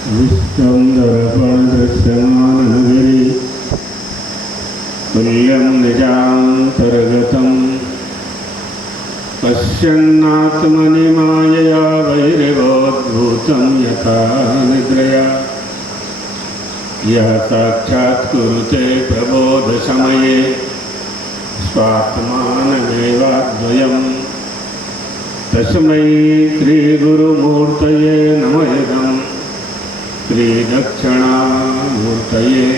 विश्वंदरपणदृश्यमाननगरी तुल्यं निजान्तर्गतं पश्यन्नात्मनि मायया वैरिवोद्भूतं यथा निद्रया यः साक्षात्कुरुते प्रबोधसमये स्वात्मानमेवाद्वयम् तस्मै श्रीगुरुमूर्तये नमः इदं श्रीदक्षिणामूर्तये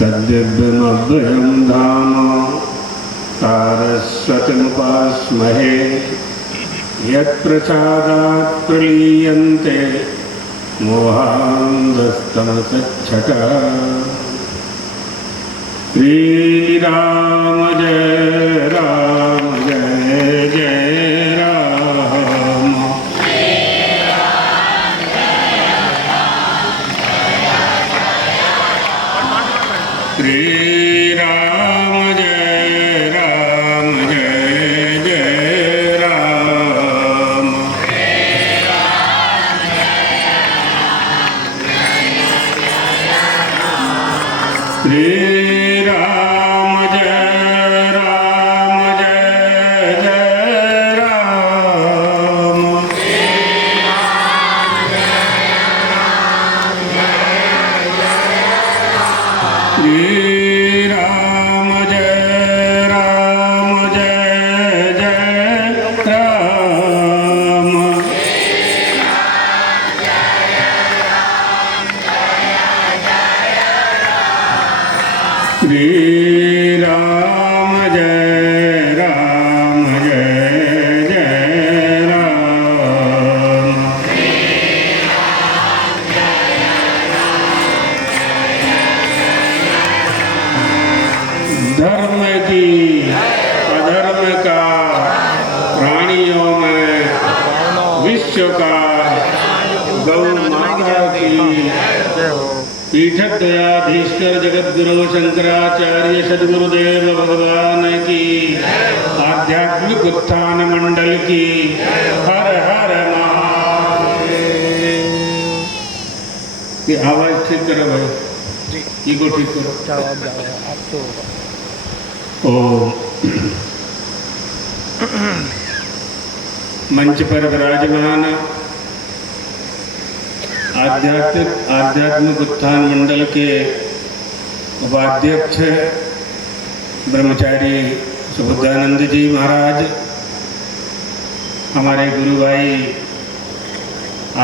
तद्दिव्यमव्ययं धाम सारस्वतीमुपास्महे यत्प्रसादात् प्रलीयन्ते मोहान्धस्तमसच्छटा श्रीराम जय राम जय जय राम श्रीराम जय राम जय जय राम श्रीराम जय राम जय जय राम श्रीराम जय राम जय जय राम श्रीराम जय राम जय जय राम धर्म की अधर्म का प्राणियों में विश्व का गौ माता की पीठद्वयाधीश्वर जगद्गुरु शंकराचार्य सद्गुरुदेव भगवान की आध्यात्मिक उत्थान मंडल की हर हर महादेव। ये आवाज ठीक करो भाई, ईगो ठीक करो। ओ मंच पर विराजमान आध्यात्मिक उत्थान मंडल के उपाध्यक्ष ब्रह्मचारी सुबुद्धानंद जी महाराज, हमारे गुरु भाई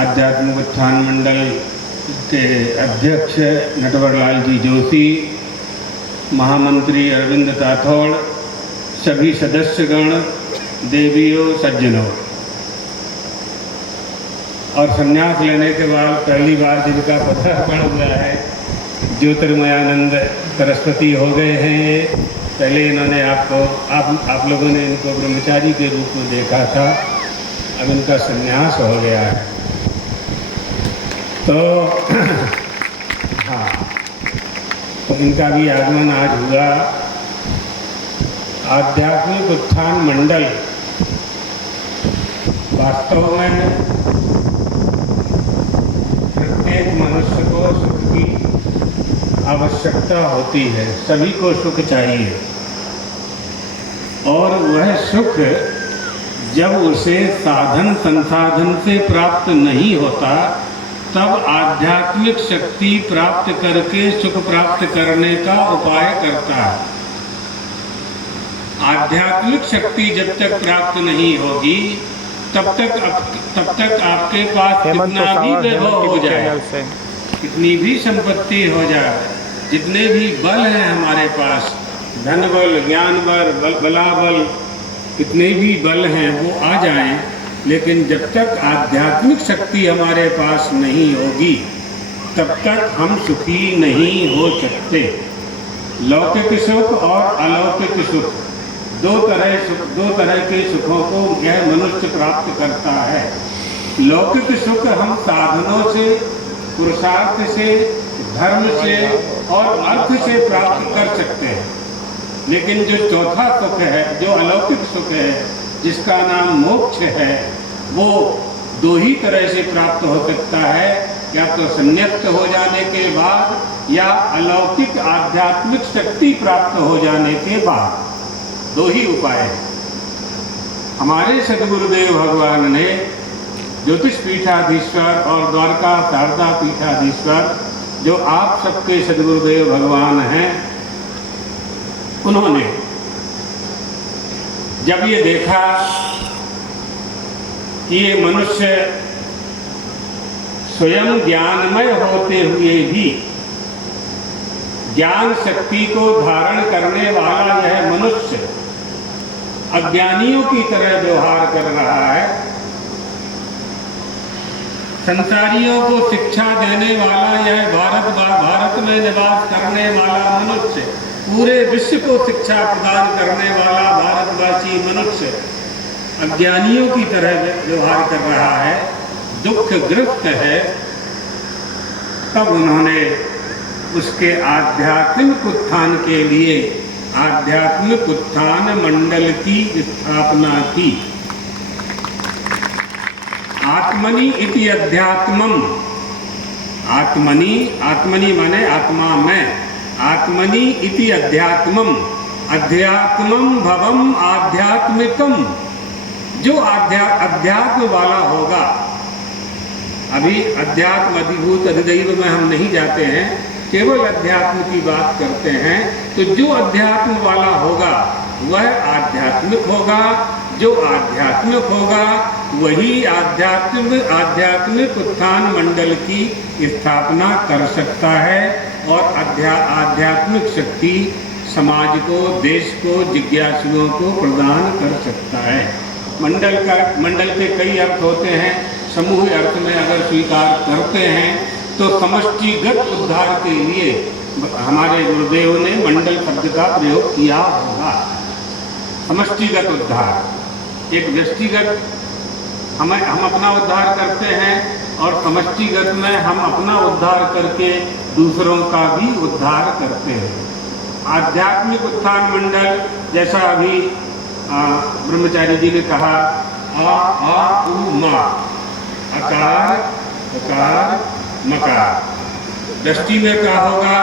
आध्यात्मिक उत्थान मंडल के अध्यक्ष नटवरलाल जी जोशी, महामंत्री अरविंद राठौड़, सभी सदस्यगण, देवियों, सज्जनों और संन्यास लेने के बाद पहली बार जिनका पदार्पण हुआ है ज्योतिर्मयानंद सरस्वती हो गए हैं। ये पहले इन्होंने आप लोगों ने इनको ब्रह्मचारी के रूप में देखा था, अब इनका संन्यास हो गया है। तो हाँ, तो इनका भी आगमन आज हुआ। आध्यात्मिक उत्थान मंडल वास्तव में एक मनुष्य को सुख की आवश्यकता होती है, सभी को सुख चाहिए, और वह सुख जब उसे साधन संसाधन से प्राप्त नहीं होता तब आध्यात्मिक शक्ति प्राप्त करके सुख प्राप्त करने का उपाय करता है। आध्यात्मिक शक्ति जब तक प्राप्त नहीं होगी तब तक आपके पास कितना भी वैभव हो जाए, कितनी भी संपत्ति हो जाए, जितने भी बल हैं हमारे पास, धन बल, ज्ञान बल, बलाबल, कितने भी बल हैं वो आ जाएं, लेकिन जब तक आध्यात्मिक शक्ति हमारे पास नहीं होगी तब तक हम सुखी नहीं हो सकते। लौकिक सुख और अलौकिक सुख दो तरह के सुखों को यह मनुष्य प्राप्त करता है। लौकिक सुख हम साधनों से, पुरुषार्थ से, धर्म से और अर्थ से प्राप्त कर सकते हैं, लेकिन जो चौथा सुख है, जो अलौकिक सुख है, जिसका नाम मोक्ष है, वो दो ही तरह से प्राप्त हो सकता है, या तो संन्यस्त हो जाने के बाद या अलौकिक आध्यात्मिक शक्ति प्राप्त हो जाने के बाद। दो ही उपाय हैं। हमारे सद्गुरुदेव भगवान ने ज्योतिष पीठाधीश्वर और द्वारका शारदा पीठाधीश्वर, जो आप सबके सद्गुरुदेव भगवान हैं, उन्होंने जब ये देखा कि ये मनुष्य स्वयं ज्ञानमय होते हुए भी ज्ञान शक्ति को धारण करने वाला यह मनुष्य अज्ञानियों की तरह व्यवहार कर रहा है, संसारियों को शिक्षा देने वाला यह भारत में निवास करने वाला मनुष्य, पूरे विश्व को शिक्षा प्रदान करने वाला भारतवासी मनुष्य अज्ञानियों की तरह व्यवहार कर रहा है, दुखग्रस्त है। तब उन्होंने उसके आध्यात्मिक उत्थान के लिए आध्यात्मिक उत्थान मंडल की स्थापना की। आत्मनि इति अध्यात्मम, आत्मनि माने आत्मा में, आत्मनि इति अध्यात्मम, अध्यात्मम भवम आध्यात्मिकम, जो अध्यात्म वाला होगा। अभी अध्यात्म अधिभूत अधिदैव में हम नहीं जाते हैं, केवल अध्यात्म की बात करते हैं। तो जो अध्यात्म वाला होगा वह आध्यात्मिक होगा, जो आध्यात्मिक होगा वही आध्यात्मिक उत्थान मंडल की स्थापना कर सकता है और आध्यात्मिक शक्ति समाज को, देश को, जिज्ञासुओं को प्रदान कर सकता है। मंडल के कई अर्थ होते हैं। समूह अर्थ में अगर स्वीकार करते हैं तो समष्टिगत उद्धार के लिए हमारे गुरुदेव ने मंडल शब्द का प्रयोग किया होगा। समष्टिगत उद्धार, एक व्यक्तिगत हम अपना उद्धार करते हैं और समष्टिगत में हम अपना उद्धार करके दूसरों का भी उद्धार करते हैं। आध्यात्मिक उत्थान मंडल, जैसा अभी ब्रह्मचारी जी ने कहा, आ उ मा, अकार उकार मकार। दृष्टि में क्या होगा?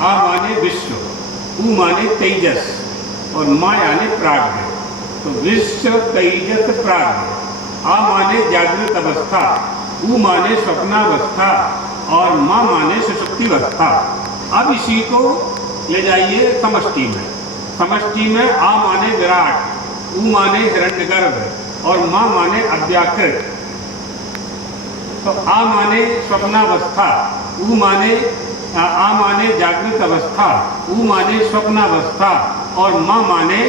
आ माने विश्व, उ माने तेजस और मा यानी प्राज्ञ। तो विश्व, तेजस, प्राज्ञ। आ माने जागृत अवस्था, उ माने स्वप्नावस्था और मा माने सुषुप्तिवस्था। अब इसी को ले जाइए समष्टि में। समष्टि में आ माने विराट, उ माने हिरण्यगर्भ और मा माने अव्याकृत। तो आ माने स्वप्नावस्था, उ माने आ माने जागृत अवस्था, उ माने स्वप्नावस्था और मा माने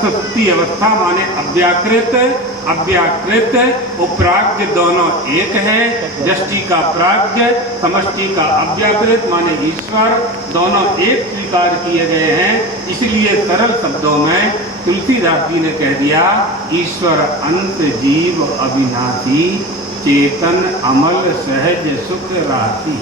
सुषुप्ति अवस्था माने अव्याकृत। अव्याकृत उपराज्ञ दोनों एक है। दृष्टि का प्राज्ञ, समष्टि का अव्याकृत माने ईश्वर, दोनों एक स्वीकार किए गए हैं। इसलिए सरल शब्दों में तुलसीदास जी ने कह दिया, ईश्वर अंत जीव अविनाशी, चेतन अमल सहज सुख राशि।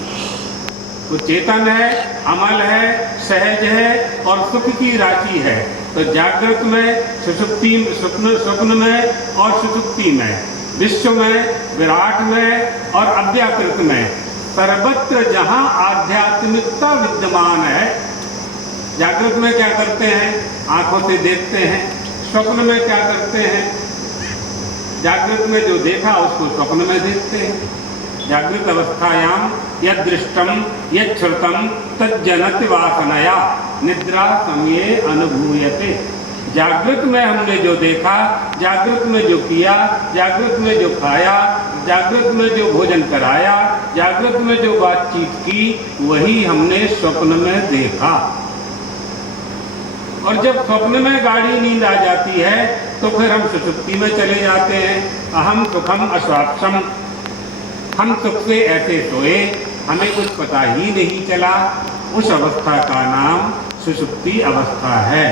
वो चेतन है, अमल है, सहज है और सुख की राशि है। तो जागृत में, सुषुप्ति, स्वप्न में और सुषुप्ति में, विश्व में, विराट में और अव्याकृत में, सर्वत्र जहाँ आध्यात्मिकता विद्यमान है। जागृत में क्या करते हैं? आंखों से देखते हैं। स्वप्न में क्या करते हैं? जागृत में जो देखा उसको स्वप्न में देखते हैं। जागृत अवस्थायाम यद दृष्टम यद श्रुतम तज्जनति वासनया निद्रा समये अनुभूयते। जागृत में हमने जो देखा, जागृत में जो किया, जागृत में जो खाया, जागृत में जो भोजन कराया, जागृत में जो बातचीत की, वही हमने स्वप्न में देखा। और जब स्वप्न में गाढ़ी नींद आ जाती है तो फिर हम सुषुप्ति में चले जाते हैं। अहम सुखम अस्वाप्सम, हम सुख से ऐसे सोए हमें कुछ पता ही नहीं चला। उस अवस्था का नाम सुषुप्ति अवस्था है।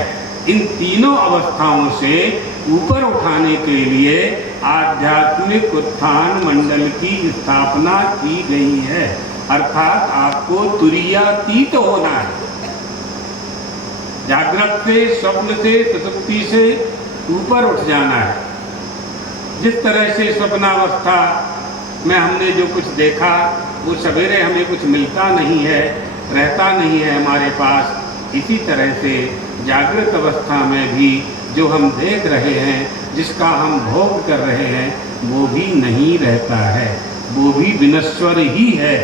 इन तीनों अवस्थाओं से ऊपर उठाने के लिए आध्यात्मिक उत्थान मंडल की स्थापना की गई है। अर्थात आपको तुरीयातीत होना है। जागृत से, स्वप्न से, सुषुप्ति से ऊपर उठ जाना है। जिस तरह से स्वप्नावस्था में हमने जो कुछ देखा वो सवेरे हमें कुछ मिलता नहीं है, रहता नहीं है हमारे पास, इसी तरह से जागृत अवस्था में भी जो हम देख रहे हैं, जिसका हम भोग कर रहे हैं, वो भी नहीं रहता है, वो भी विनश्वर ही है,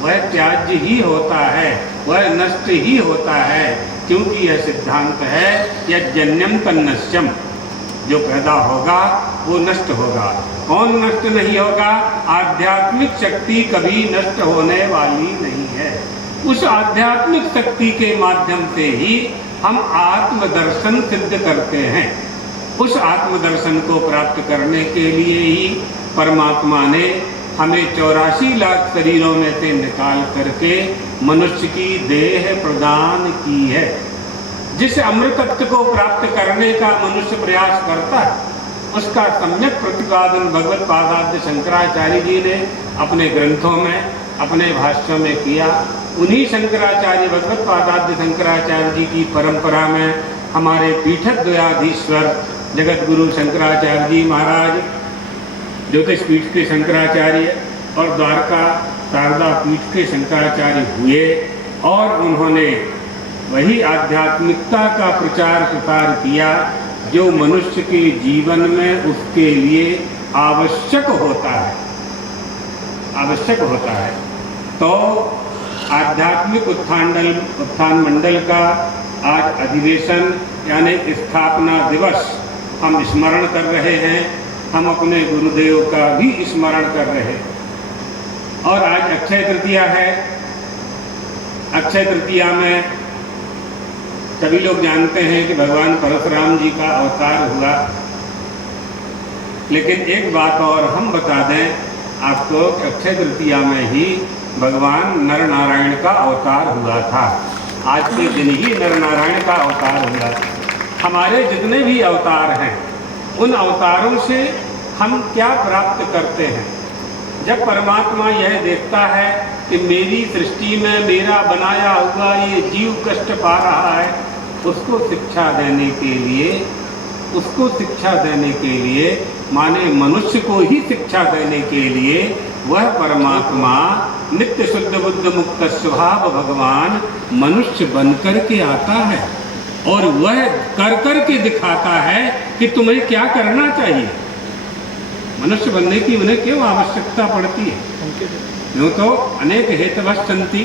वह त्याज्य ही होता है, वह नष्ट ही होता है, क्योंकि यह सिद्धांत है यज्जन्यम तन्नश्यम, जो पैदा होगा वो नष्ट होगा। कौन नष्ट नहीं होगा? आध्यात्मिक शक्ति कभी नष्ट होने वाली नहीं है। उस आध्यात्मिक शक्ति के माध्यम से ही हम आत्मदर्शन सिद्ध करते हैं। उस आत्मदर्शन को प्राप्त करने के लिए ही परमात्मा ने हमें 84 लाख शरीरों में से निकाल करके मनुष्य की देह प्रदान की है। जिस अमृतत्व को प्राप्त करने का मनुष्य प्रयास करता है, उसका सम्यक प्रतिपादन भगवत पादाद्य शंकराचार्य जी ने अपने ग्रंथों में, अपने भाष्यों में किया। उन्हीं शंकराचार्य, भगवत पादाद्य शंकराचार्य जी की परंपरा में हमारे पीठद्वयाधीश्वर जगत गुरु शंकराचार्य जी महाराज ज्योतिष पीठ के शंकराचार्य और द्वारका शारदा पीठ के शंकराचार्य हुए, और उन्होंने वही आध्यात्मिकता का प्रचार प्रसार किया जो मनुष्य के जीवन में उसके लिए आवश्यक होता है, आवश्यक होता है। तो आध्यात्मिक उत्थान मंडल का आज अधिवेशन यानी स्थापना दिवस हम स्मरण कर रहे हैं। हम अपने गुरुदेव का भी स्मरण कर रहे हैं। और आज अक्षय तृतीया है। अक्षय तृतीया में सभी लोग जानते हैं कि भगवान परशुराम जी का अवतार हुआ, लेकिन एक बात और हम बता दें आपको, अक्षय तृतीया में ही भगवान नर नारायण का अवतार हुआ था। आज के दिन ही नर नारायण का अवतार हुआ। हमारे जितने भी अवतार हैं, उन अवतारों से हम क्या प्राप्त करते हैं? जब परमात्मा यह देखता है कि मेरी सृष्टि में मेरा बनाया हुआ ये जीव कष्ट पा रहा है, उसको शिक्षा देने के लिए, उसको शिक्षा देने के लिए, माने मनुष्य को ही शिक्षा देने के लिए वह परमात्मा नित्य शुद्ध बुद्ध मुक्त स्वभाव भगवान मनुष्य बनकर के आता है और वह कर कर के दिखाता है कि तुम्हें क्या करना चाहिए। मनुष्य बनने की उन्हें क्यों आवश्यकता पड़ती है? यूँ तो अनेक हेतवश्चंती,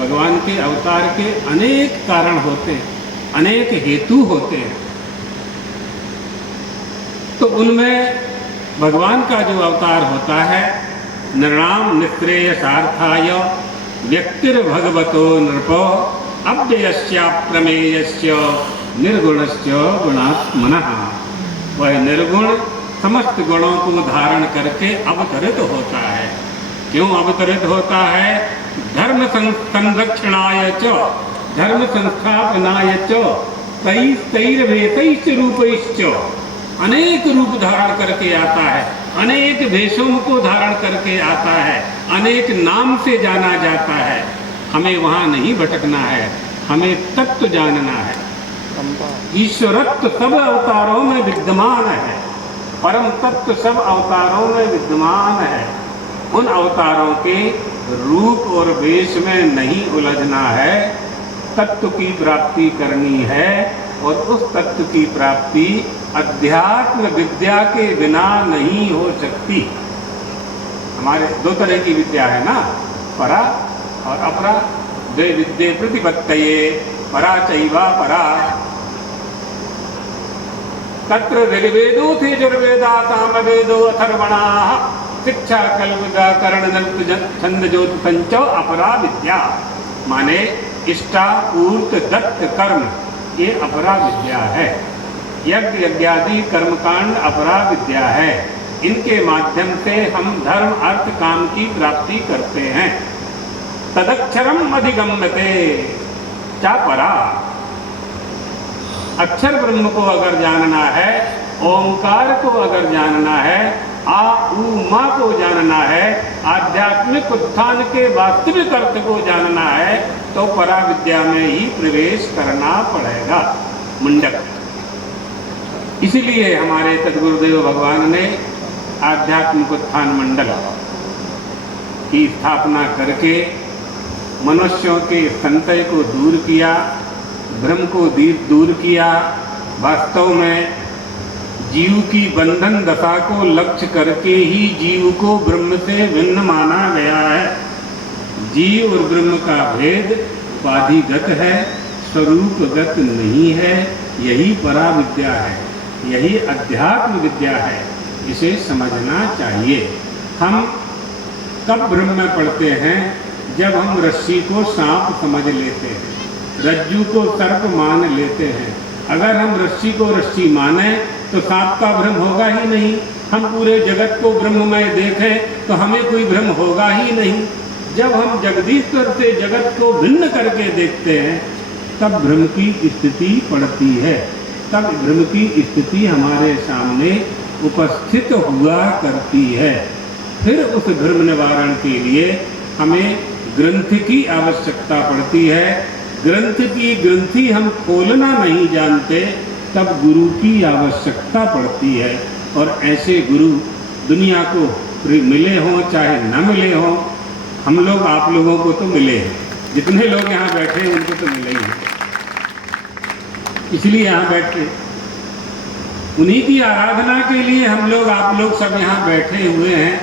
भगवान के अवतार के अनेक कारण होते हैं, अनेक हेतु होते हैं। तो उनमें भगवान का जो अवतार होता है, नृणाम निःश्रेयसार्थाय व्यक्तिर्भगवतो नृपो अव्ययस्याप्रमेयस्य निर्गुणस्य गुणात्मनः। वह निर्गुण समस्त गुणों को धारण करके अवतरित होता है। क्यों अवतरित होता है? धर्म संरक्षणाय च धर्म संस्थापनाय च तैस्तैर्वेतैश्च रूपैश्च। अनेक रूप धारण करके आता है, अनेक वेशों को धारण करके आता है, अनेक नाम से जाना जाता है। हमें वहाँ नहीं भटकना है, हमें तत्व जानना है। ईश्वरत्व सब अवतारों में विद्यमान है, परम तत्व सब अवतारों में विद्यमान है। उन अवतारों के रूप और वेश में नहीं उलझना है, तत्व की प्राप्ति करनी है। और उस तत्व की प्राप्ति अध्यात्म विद्या के बिना नहीं हो सकती। हमारे दो तरह की विद्या है ना, परा और अपरा। द्वे विद्ये प्रतिपत्तये परा चैवा परा। तत्र ऋग्वेदो यजुर्वेदा सामवेदो अथर्वणाः शिक्षा कल्प व्याकरण छंद ज्योतिषंच अपरा विद्या। माने इष्टा पूर्त दत्त कर्म, ये अपरा विद्या है। यज्ञ यज्ञादि कर्मकांड अपरा विद्या है। इनके माध्यम से हम धर्म अर्थ काम की प्राप्ति करते हैं। तदक्षरम अधिगम्यते चा परा। अक्षर ब्रह्म को अगर जानना है, ओंकार को अगर जानना है, आ उ मा को जानना है, आध्यात्मिक उत्थान के वास्तविक अर्थ को जानना है, तो परा विद्या में ही प्रवेश करना पड़ेगा। मुंडक। इसीलिए हमारे सद्गुरुदेव भगवान ने आध्यात्मिक उत्थान मंडल की स्थापना करके मनुष्यों के संशय को दूर किया, भ्रम को दूर किया। वास्तव में जीव की बंधन दशा को लक्ष्य करके ही जीव को ब्रह्म से भिन्न माना गया है। जीव और ब्रह्म का भेद उपाधिगत है, स्वरूपगत नहीं है। यही परा विद्या है, यही अध्यात्म विद्या है। इसे समझना चाहिए। हम कब ब्रह्म में पढ़ते हैं? जब हम रस्सी को सांप समझ लेते हैं, रज्जू को सर्प मान लेते हैं। अगर हम रस्सी को रस्सी माने तो सांप का भ्रम होगा ही नहीं। हम पूरे जगत को ब्रह्ममय देखें तो हमें कोई भ्रम होगा ही नहीं। जब हम जगदीश्वर से जगत को भिन्न करके देखते हैं तब भ्रम की स्थिति पड़ती है, तब भ्रम की स्थिति हमारे सामने उपस्थित हुआ करती है। फिर उस भ्रम निवारण के लिए हमें ग्रंथ की आवश्यकता पड़ती है। ग्रंथि हम खोलना नहीं जानते, तब गुरु की आवश्यकता पड़ती है। और ऐसे गुरु दुनिया को मिले हों चाहे न मिले हों, हम लोग आप लोगों को तो मिले हैं। जितने लोग यहाँ बैठे हैं उनको तो मिले ही हैं, इसलिए यहाँ बैठे। उन्हीं की आराधना के लिए हम लोग आप लोग सब यहाँ बैठे हुए हैं।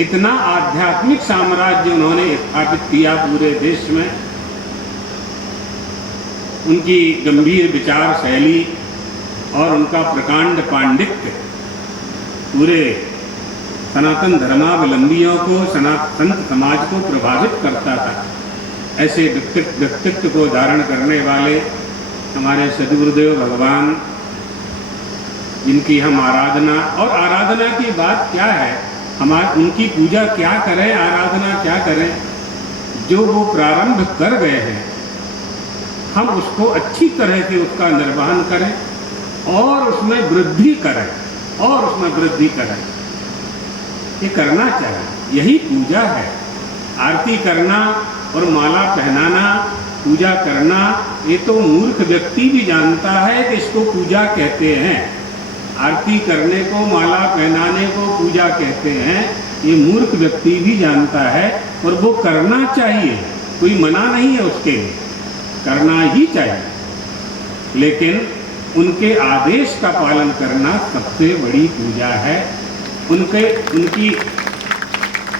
इतना आध्यात्मिक साम्राज्य उन्होंने स्थापित किया पूरे देश में। उनकी गंभीर विचार शैली और उनका प्रकांड पांडित्य पूरे सनातन धर्मावलंबियों को, संत समाज को प्रभावित करता था। ऐसे व्यक्तित्व को धारण करने वाले हमारे सद्गुरुदेव भगवान, जिनकी हम आराधना, और आराधना की बात क्या है, उनकी पूजा क्या करें, आराधना क्या करें, जो वो प्रारंभ कर गए हैं हम उसको अच्छी तरह से उसका निर्वहन करें और उसमें वृद्धि करें, और उसमें वृद्धि करें। ये करना चाहिए, यही पूजा है। आरती करना और माला पहनाना, पूजा करना, ये तो मूर्ख व्यक्ति भी जानता है कि इसको पूजा कहते हैं। आरती करने को, माला पहनाने को पूजा कहते हैं, ये मूर्ख व्यक्ति भी जानता है। और वो करना चाहिए, कोई मना नहीं है उसके लिए, करना ही चाहिए। लेकिन उनके आदेश का पालन करना सबसे बड़ी पूजा है। उनकी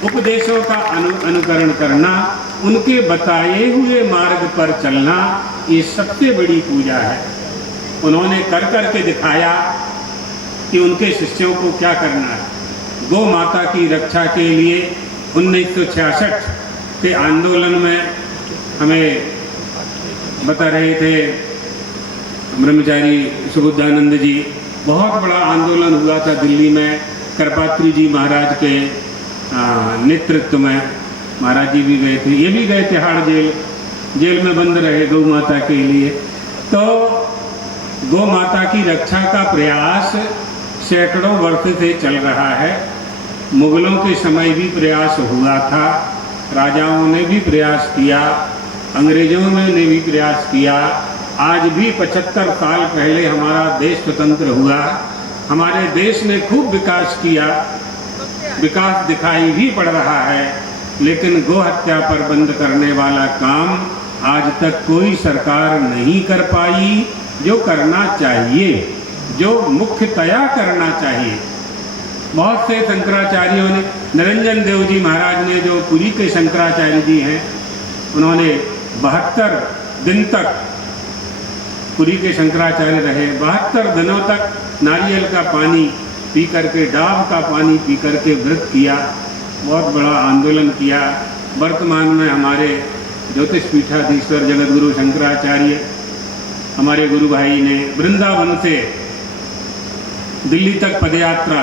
उपदेशों का अनुकरण करना, उनके बताए हुए मार्ग पर चलना, ये सबसे बड़ी पूजा है। उन्होंने कर करके दिखाया कि उनके शिष्यों को क्या करना है। गौ माता की रक्षा के लिए 1966 के आंदोलन में हमें बता रहे थे ब्रह्मचारी सुबुद्धानंद जी। बहुत बड़ा आंदोलन हुआ था दिल्ली में, करपात्री जी महाराज के नेतृत्व में। महाराज जी भी गए थे, ये भी गए तिहाड़ जेल में बंद रहे गौ माता के लिए। तो गौ माता की रक्षा का प्रयास सैकड़ों वर्ष से चल रहा है। मुगलों के समय भी प्रयास हुआ था, राजाओं ने भी प्रयास किया, अंग्रेजों ने भी प्रयास किया। आज भी 75 साल पहले हमारा देश स्वतंत्र हुआ। हमारे देश ने खूब विकास किया, विकास दिखाई भी पड़ रहा है। लेकिन गौ हत्या पर बंद करने वाला काम आज तक कोई सरकार नहीं कर पाई, जो करना चाहिए, जो मुख्यतया करना चाहिए। बहुत से शंकराचार्यों ने, निरंजन देव जी महाराज ने, जो पुरी के शंकराचार्य जी हैं, उन्होंने 72 दिन तक पुरी के शंकराचार्य रहे। 72 दिनों तक नारियल का पानी पी करके, डाब का पानी पी करके व्रत किया, बहुत बड़ा आंदोलन किया। वर्तमान में हमारे ज्योतिष पीठाधीश्वर जगतगुरु शंकराचार्य, हमारे गुरु भाई ने वृंदावन से दिल्ली तक पदयात्रा,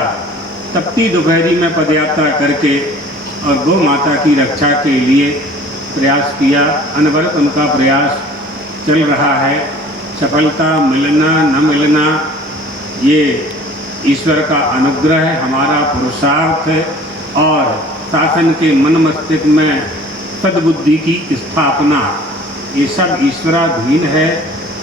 तपती दोपहरी में पदयात्रा करके और गौ माता की रक्षा के लिए प्रयास किया। अनवरत उनका प्रयास चल रहा है। सफलता मिलना न मिलना ये ईश्वर का अनुग्रह है, हमारा पुरुषार्थ है। और शासन के मन मस्तिष्क में सद्बुद्धि की स्थापना, ये सब ईश्वराधीन है।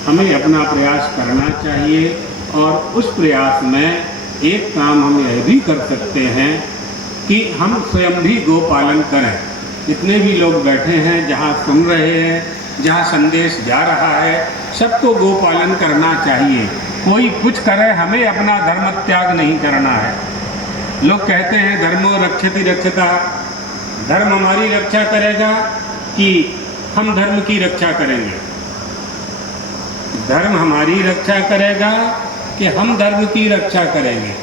हमें अपना प्रयास करना चाहिए और उस प्रयास में एक काम हम यह भी कर सकते हैं कि हम स्वयं भी गो पालन करें। जितने भी लोग बैठे हैं, जहाँ सुन रहे हैं, जहाँ संदेश जा रहा है, सबको गो पालन करना चाहिए। कोई कुछ करे, हमें अपना धर्म त्याग नहीं करना है। लोग कहते हैं धर्मो रक्षति रक्षता, धर्म हमारी रक्षा करेगा कि हम धर्म की रक्षा करेंगे? धर्म हमारी रक्षा करेगा कि हम धर्म की रक्षा करेंगे?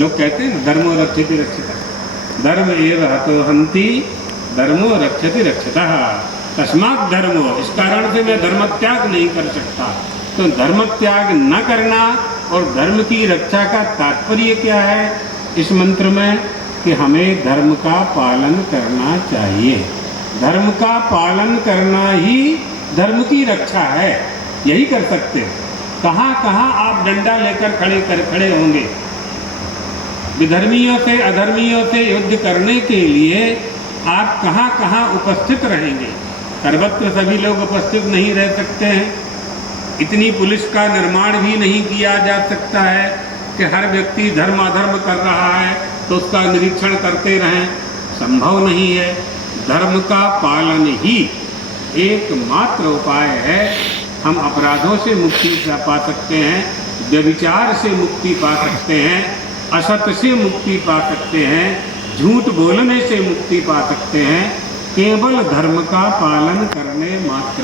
लोग कहते हैं धर्मो रक्षति रक्षता, धर्म एव हतो हन्ति धर्मो रक्षति रक्षतः, तस्मात् धर्मो, इस कारण से मैं धर्म त्याग नहीं कर सकता। तो धर्म त्याग न करना और धर्म की रक्षा का तात्पर्य क्या है इस मंत्र में? कि हमें धर्म का पालन करना चाहिए। धर्म का पालन करना ही धर्म की रक्षा है। यही कर सकते हैं। कहाँ कहाँ आप डंडा लेकर खड़े होंगे? विधर्मियों से अधर्मियों से युद्ध करने के लिए आप कहाँ कहाँ उपस्थित रहेंगे? सर्वत्र सभी लोग उपस्थित नहीं रह सकते हैं। इतनी पुलिस का निर्माण भी नहीं किया जा सकता है कि हर व्यक्ति धर्म अधर्म कर रहा है तो उसका निरीक्षण करते रहें, संभव नहीं है। धर्म का पालन ही एकमात्र उपाय है। हम अपराधों से मुक्ति पा सकते हैं, व्यभिचार से मुक्ति पा सकते हैं, असत्य से मुक्ति पा सकते हैं, झूठ बोलने से मुक्ति पा सकते हैं, केवल धर्म का पालन करने मात्र